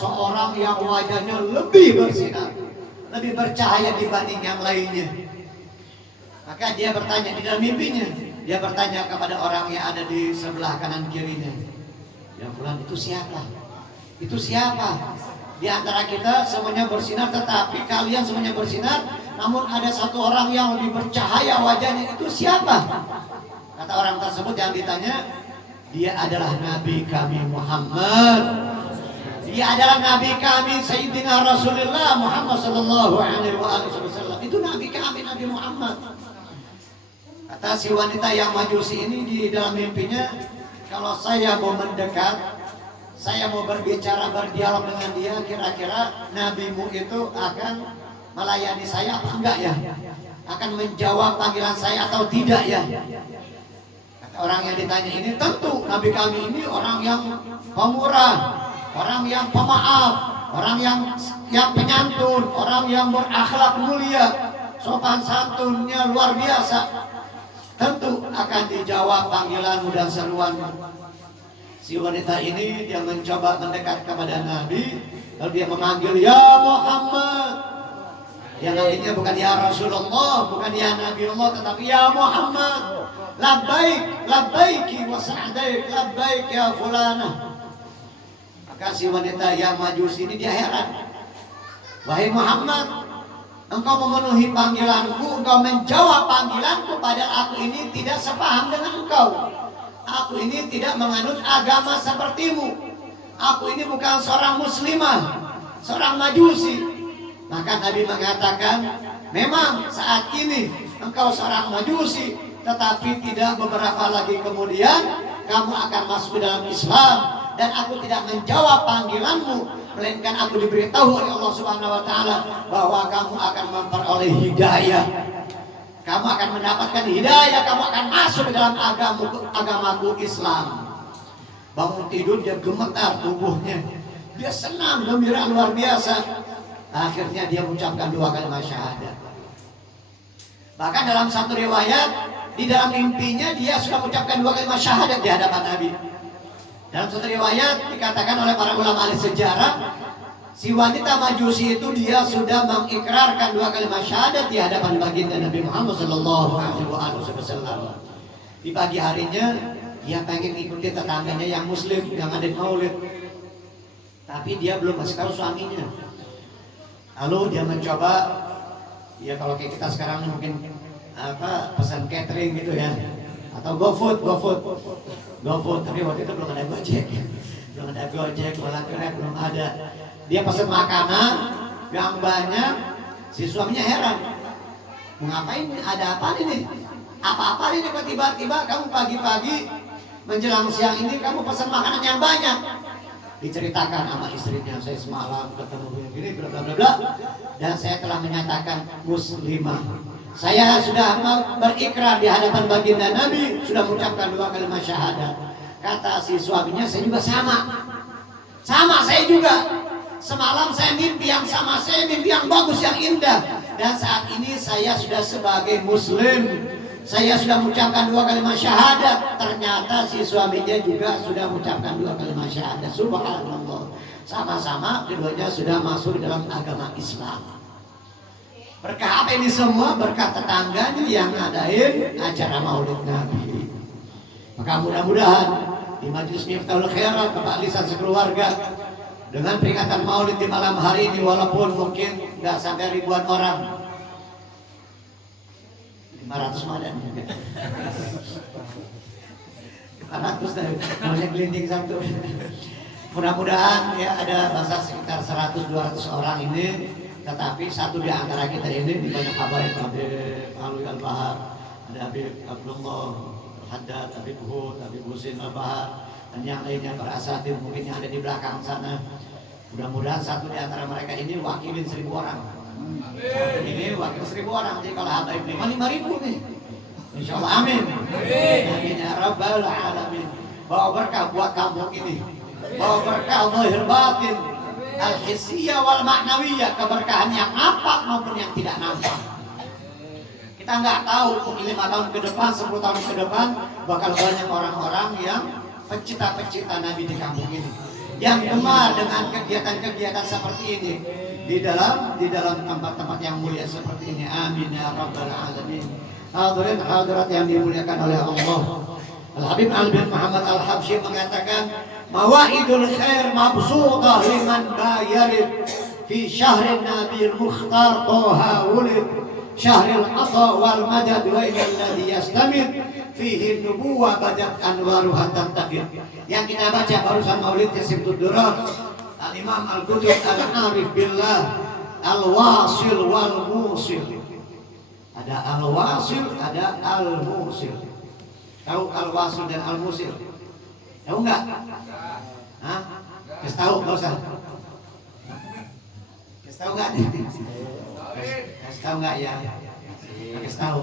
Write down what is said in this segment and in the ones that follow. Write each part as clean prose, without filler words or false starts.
seseorang yang wajahnya lebih bersinar, lebih bercahaya dibanding yang lainnya. Maka dia bertanya di dalam mimpinya, dia bertanya kepada orang yang ada di sebelah kanan kirinya, ya fulan, itu siapa? Itu siapa? Di antara kita semuanya bersinar, tetapi kalian semuanya bersinar, namun ada satu orang yang lebih bercahaya wajahnya, itu siapa? Kata orang tersebut yang ditanya, dia adalah Nabi kami Muhammad. Dia adalah Nabi kami Sayyidina Rasulullah Muhammad sallallahu alaihi wasallam. Itu Nabi kami, Nabi Muhammad. Kata si wanita yang majusi ini di dalam mimpinya, kalau saya mau mendekat, saya mau berbicara, berdialog dengan dia, kira-kira nabimu itu akan melayani saya apa enggak ya? Akan menjawab panggilan saya atau tidak ya? Kata orang yang ditanya ini, tentu nabi kami ini orang yang pemurah, orang yang pemaaf, orang yang penyantun, orang yang berakhlak mulia, sopan santunnya luar biasa. Tentu akan dijawab panggilanmu dan seruanmu. Si wanita ini dia mencoba mendekat kepada Nabi, lalu dia memanggil, ya Muhammad. Yang nantinya bukan ya Rasulullah, bukan ya Nabi Allah, tetapi ya Muhammad. Labbaik, labbaiki wa sa'daik, labbaik ya fulana. Maka si wanita yang majusi ini dia heran. Wahai Muhammad, engkau memenuhi panggilanku, engkau menjawab panggilanku, padahal aku ini tidak sepaham dengan engkau. Aku ini tidak menganut agama sepertimu. Aku ini bukan seorang muslimah, seorang majusi. Maka Nabi mengatakan, memang saat ini engkau seorang majusi, tetapi tidak beberapa lagi kemudian kamu akan masuk ke dalam Islam, dan aku tidak menjawab panggilanmu, melainkan aku diberitahu oleh Allah Subhanahu wa taala bahwa kamu akan memperoleh hidayah. Kamu akan mendapatkan hidayah, kamu akan masuk ke dalam agamaku Islam. Bangun tidur dia gemetar tubuhnya, dia senang, gembira luar biasa. Akhirnya dia mengucapkan 2 kalimat syahadat. Bahkan dalam satu riwayat, di dalam mimpinya dia sudah mengucapkan 2 kalimat syahadat di hadapan Nabi. Dalam satu riwayat dikatakan oleh para ulama ahli sejarah, si wanita majusi itu dia sudah mengikrarkan 2 kalimat syahadat di hadapan baginda Nabi Muhammad sallallahu alaihi wasallam. Di pagi harinya dia pengen ikuti tetangganya yang muslim yang ada di maulid, tapi dia belum kasih tahu suaminya. Lalu dia mencoba, ya kalau kayak kita sekarang mungkin pesan catering gitu ya, atau GoFood, tapi waktu itu belum ada Gojek, malah Grab belum ada. Dia pesan makanan yang banyak, si suaminya heran, mau ngapain? Ada apa ini? Apa ini kok tiba-tiba kamu pagi-pagi menjelang siang ini kamu pesan makanan yang banyak? Diceritakan sama istrinya, saya semalam ketemu begini, bla bla bla, dan saya telah menyatakan muslimah. Saya sudah berikrar di hadapan baginda Nabi, sudah mengucapkan 2 kalimat syahadat. Kata si suaminya, saya juga sama saya juga. Semalam saya mimpi yang sama, saya mimpi yang bagus, yang indah. Dan saat ini saya sudah sebagai muslim, saya sudah mengucapkan 2 kalimat syahadat. Ternyata si suaminya juga sudah mengucapkan 2 kalimat syahadat. Subhanallah. Sama-sama keduanya sudah masuk dalam agama Islam. Berkah apa ini semua? Berkah tetangganya yang ngadain acara maulid Nabi. Maka mudah-mudahan di Majelis Miftahul Khairat, Bapak lisan sekeluarga, dengan peringatan maulid di malam hari ini, walaupun mungkin nggak sampai ribuan orang, 500 malam 500 dari maunya gelinding satu. Mudah-mudahan ya ada bahasa sekitar 100-200 orang ini, tetapi satu di antara kita ini di banyak habaib, Habib Alwi Al-Bahar, ada Habib Abdullah Haddad, Habib Hud, Habib Husin Al-Bahar, dan yang lainnya para asatidz mungkin yang ada di belakang sana. Mudah-mudahan satu di antara mereka ini wakilin 1000 orang. Satu ini wakil 1000 orang. Jadi kalau habaib 5.000 nih, insya Allah amin. Amin ya rabbal alamin. Bawa berkah buat kampung ini, bawa berkah zahir batin, al-hissiyah wal ma'nawiyah, keberkahan yang nampak maupun yang tidak nampak. Kita nggak tahu mungkin 5 tahun ke depan, 10 tahun ke depan bakal banyak orang-orang yang pencipta-pencipta Nabi di kampung ini. yang gemar dengan kegiatan-kegiatan seperti ini di dalam tempat-tempat yang mulia seperti ini. Amin ya rabbal alamin. Hadirin hadirat yang dimuliakan oleh Allah. Al-Habib Al-Bin Muhammad Al-Habsyi mengatakan, mawaidul khair mabsuṭah liman bayarid fi syahrin nabil mukhtar toha wulid syahril ata wal madad wa alladhi yastamid fihi nubuwah badat anwaruha tantaqir. Yang kita baca barusan Maulid Tasibtud Durar Al-Imam Al-Qutb Al-Arif Billah Al-Wasil wal Musil. Ada Al-Wasil, ada Al-Musil. Tahu Al-Wasil dan Al-Musil? Tahu enggak? Hah? Kasih tahu enggak usah. Kasih tahu enggak? Kasih tahu enggak ya? Kasih tahu.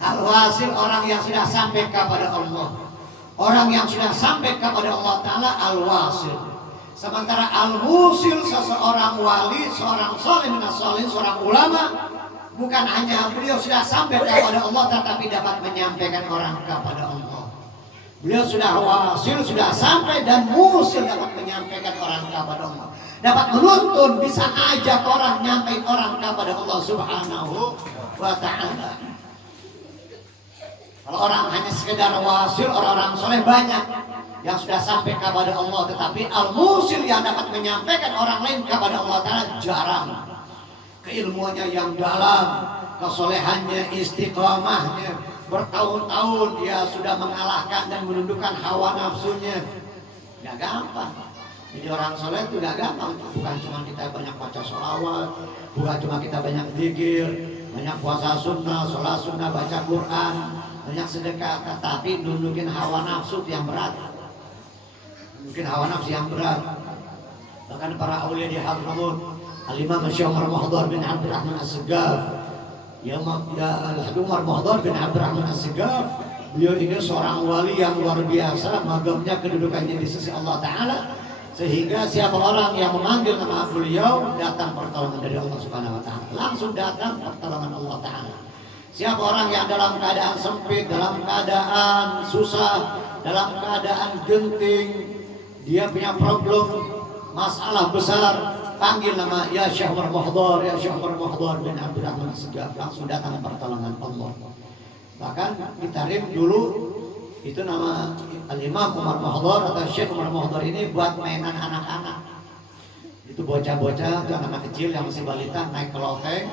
Al-Wasil orang yang sudah sampai kepada Allah. Orang yang sudah sampai kepada Allah Ta'ala Al-Wasil. Sementara Al-Musil seseorang wali, seorang saleh minas sholihin, seorang ulama, bukan hanya beliau sudah sampai kepada Allah, tetapi dapat menyampaikan orang kepada Allah. Beliau sudah wasil, sudah sampai, dan musil dapat menyampaikan orang kepada Allah. Dapat menuntun, bisa ajak orang, nyampein orang kepada Allah Subhanahu wa Ta'ala. Kalau orang hanya sekedar wasil, orang-orang soleh banyak yang sudah sampai kepada Allah, tetapi al-musil yang dapat menyampaikan orang lain kepada Allah Ta'ala jarang. Keilmuannya yang dalam, kesolehannya, istiqamahnya, bertahun-tahun dia sudah mengalahkan dan menundukkan hawa nafsunya. Gak gampang. Jadi orang soleh itu gak gampang. Bukan cuma kita banyak baca sholawat, bukan cuma kita banyak zikir, banyak puasa sunnah, sholat sunnah, baca Quran, banyak sedekah, tetapi nundukin hawa nafsu yang berat. Mungkin hawa nafsu yang berat. Bahkan para aulia di Hadramut, Al-Imam Syekh Umar Muhdhar bin Abdurrahman As-Segaf, Al-Habib Umar Muhdhar bin Abdurrahman As-Segaf, beliau ini seorang wali yang luar biasa, magamnya kedudukannya di sisi Allah Ta'ala, sehingga siapa orang yang memanggil nama beliau datang pertolongan dari Allah Subhanahu Wa Ta'ala, langsung datang pertolongan Allah Ta'ala. Siapa orang yang dalam keadaan sempit, dalam keadaan susah, dalam keadaan genting, dia punya problem, masalah besar, panggil nama ya Syekh Umar Muhdhar, ya Syekh Umar Muhdhar bin Abdurrahman As-Segaf, langsung datang pertolongan Allah. Bahkan di Tarim dulu itu nama Al-Imam Umar Muhdhar atau Syekh Umar Muhdhar ini buat mainan anak-anak. Itu bocah-bocah, anak kecil yang masih balita naik ke loteng,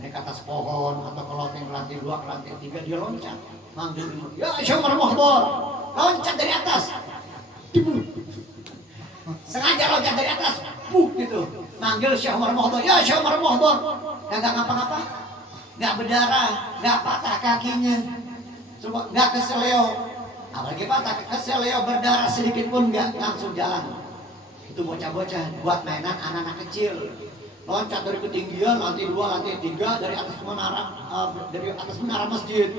naik ke atas pohon atau ke loteng lantai 2 ke lantai 3, dia loncat, manggil ya Syekh Umar Muhdhar, loncat dari atas, sengaja loncat dari atas, gitu, manggil Syekh Umar Muhdhar, ya Syekh Umar Muhdhar, gak ngapa-ngapa, gak berdarah, gak patah kakinya, gak keseleo, apalagi patah keseleo berdarah sedikit pun gak, langsung jalan. Itu bocah-bocah buat mainan anak-anak kecil, loncat dari ketinggian lantai 2, lantai 3, dari atas menara masjid,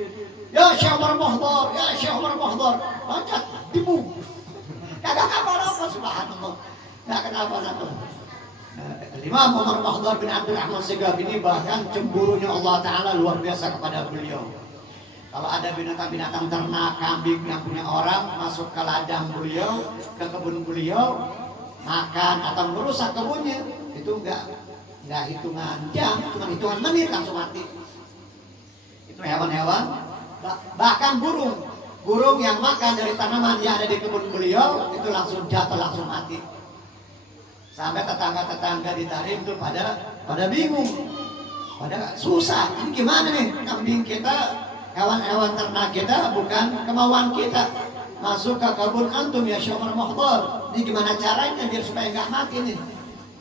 ya Syekh Umar Muhdhar, ya Syekh Umar Muhdhar, loncat, dibung, kagak apa-apa, subhanallah. Nah, kenapa? Imam Umar Muhdhar bin Abdurrahman As-Segaf ini bahkan cemburunya Allah Ta'ala luar biasa kepada beliau. Kalau ada binatang-binatang ternak, kambing yang punya orang masuk ke ladang beliau, ke kebun beliau, makan atau merusak kebunnya, itu enggak hitungan jam, cuma hitungan menit langsung mati. Itu hewan-hewan, bahkan burung yang makan dari tanaman yang ada di kebun beliau itu langsung jatuh, langsung mati. Sampai tetangga-tetangga di Tarim itu pada bingung, pada susah. Ini gimana nih, kambing kita, hewan-hewan ternak kita bukan kemauan kita masuk ke kebun antum ya Syekh Umar Muhdhar. Ini gimana caranya biar supaya nggak mati nih?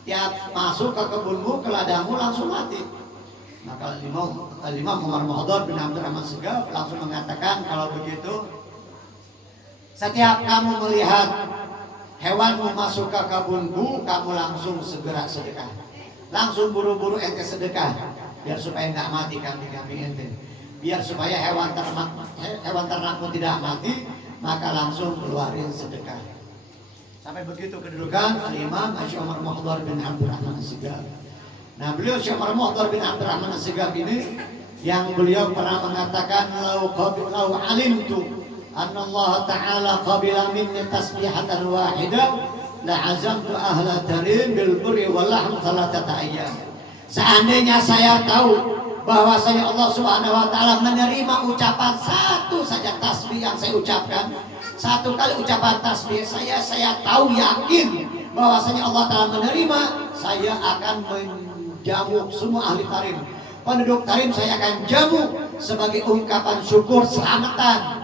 Tiap masuk ke kebunmu, ke ladangmu langsung mati. Maka Imam Umar Muhdhar bin Abdurrahman As-Segaf langsung mengatakan, kalau begitu, setiap kamu melihat hewanmu masuk ke kebunku, kamu langsung segera sedekah. Langsung buru-buru ente sedekah, biar supaya nggak mati kambing-kambing ente. Biar supaya hewan ternakmu tidak mati, maka langsung keluarin sedekah. Sampai begitu kedudukan Imam Syekh Umar Muhdhar bin Abdurrahman As-Segaf. Nah, beliau Syekh Umar Muhdhar bin Abdurrahman As-Segaf ini yang beliau pernah mengatakan, lau alimtu anna Allah Ta'ala qabila minni tasbihatan wahidah la azamtu ahla darin bil burri wal lahm salatata ayyam. Seandainya saya tahu bahwasanya Allah Subhanahu wa taala menerima ucapan satu saja tasbih yang saya ucapkan, satu kali ucapan tasbih, saya tahu yakin bahwasanya Allah taala menerima, saya akan menjamu semua ahli tarim. Penduduk tarim saya akan jamu sebagai ungkapan syukur selamatan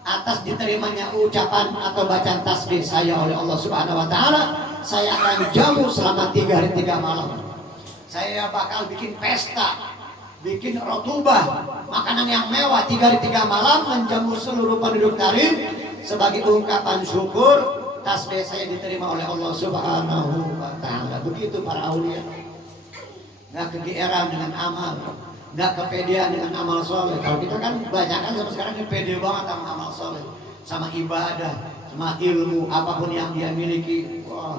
atas diterimanya ucapan atau bacaan tasbih saya oleh Allah Subhanahu wa taala. Saya akan jamu selama 3 hari 3 malam. Saya bakal bikin pesta, bikin rotubah, makanan yang mewah 3 hari 3 malam, menjamu seluruh penduduk tarim sebagai ungkapan syukur tasbih saya diterima oleh Allah Subhanahu wa taala. Begitu para aulia. Nggak kegeeran dengan amal, nggak kepedean dengan amal soleh. Kalau kita kan banyak kan sampai sekarang ini pede banget sama amal soleh, sama ibadah, sama ilmu, apapun yang dia miliki. Wah,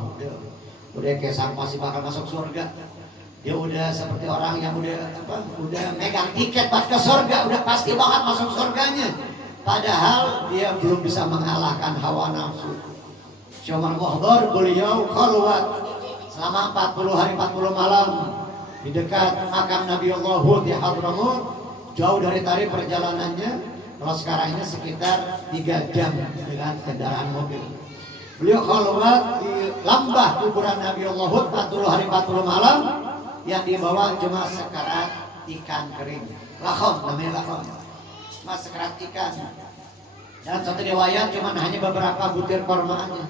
udah kayak sang pasti bakal masuk surga. Dia udah seperti orang yang udah megang tiket buat ke surga, udah pasti banget masuk surganya. Padahal dia belum bisa mengalahkan hawa nafsu. Syomar Muhdar beliau khalwat selama 40 hari 40 malam di dekat makam Nabi Allah Hud di Hadramut, jauh dari Tarim perjalanannya. Kalau sekarang ini sekitar 3 jam dengan kendaraan mobil. Beliau khalwat di lambah kuburan Nabi Allah Hud 40 hari 40 malam, yang dibawa cuma sekarat ikan kering, lakhom namanya, lakhom, cuma sekarat ikan. Dalam satu riwayat cuma hanya beberapa butir korma aja,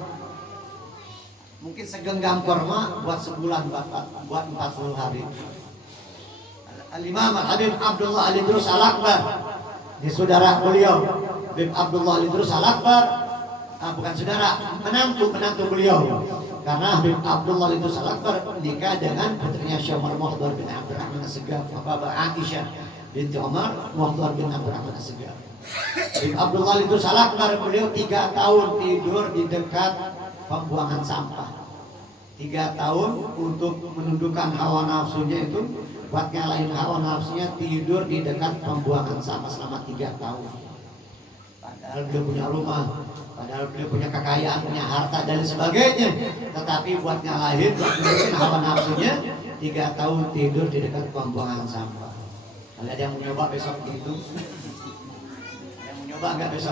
mungkin segenggam korma buat sebulan, buat 40 hari. Al-Imam Habib Abdullah Al-Idrus Al-Akbar, ini saudara beliau, Habib Abdullah Al-Idrus Al-Akbar, bukan saudara, menantu beliau. Karena Habib Abdullah Al-Idrus Al-Akbar menikah dengan putrinya Syomar Muhdar bin Abdurrahman As-Segaf, Baba Aisyah binti Umar Muhdar bin Abdurrahman As-Segaf. Habib Abdullah Al-Idrus Al-Akbar beliau 3 tahun tidur di dekat pembuangan sampah. 3 tahun untuk menundukkan hawa nafsunya itu, buat ngalahin hawa nafsunya, tidur di dekat pembuangan sampah selama 3 tahun. Padahal beliau punya rumah, padahal beliau punya kekayaan, punya harta dan sebagainya, tetapi buat ngalahin, buat menundukkan hawa nafsunya, 3 tahun tidur di dekat pembuangan sampah. Ada yang mau nyoba besok gitu? Yang mau nyoba nggak besok?